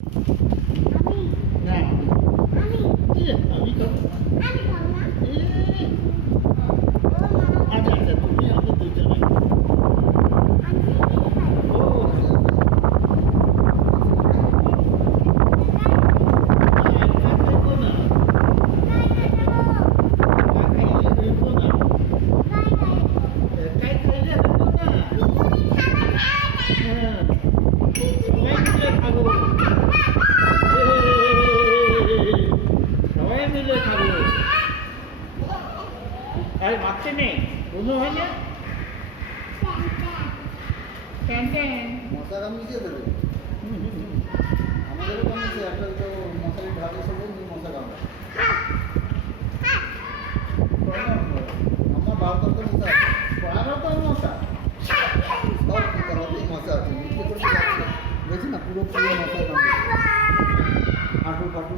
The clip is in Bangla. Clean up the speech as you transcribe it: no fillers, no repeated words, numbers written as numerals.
না আমি খাবো আচ্ছা আচ্ছা তুমি আমাদের দুজনে ও একা খাইবো না একা খাইলে হইব না একাই খাইলে হইব না হ্যাঁ সবাই মিলে খাবো সবাই মিলে খাবো আরে মারতে নেই বুঝো হয় না মশা কামড়িয়ে দেবে আমাদেরও কামড়িয়েছে একটা তো মশারি ঢাকে সব মশা কামড়ায় আমার বারোটা তো মশা 12টা মশা সব তলাতেই মশা আছে নিচে করে যাচ্ছে বুঝছি না পুরো পুরো মশা কামড়ে হাঁটু ফাটু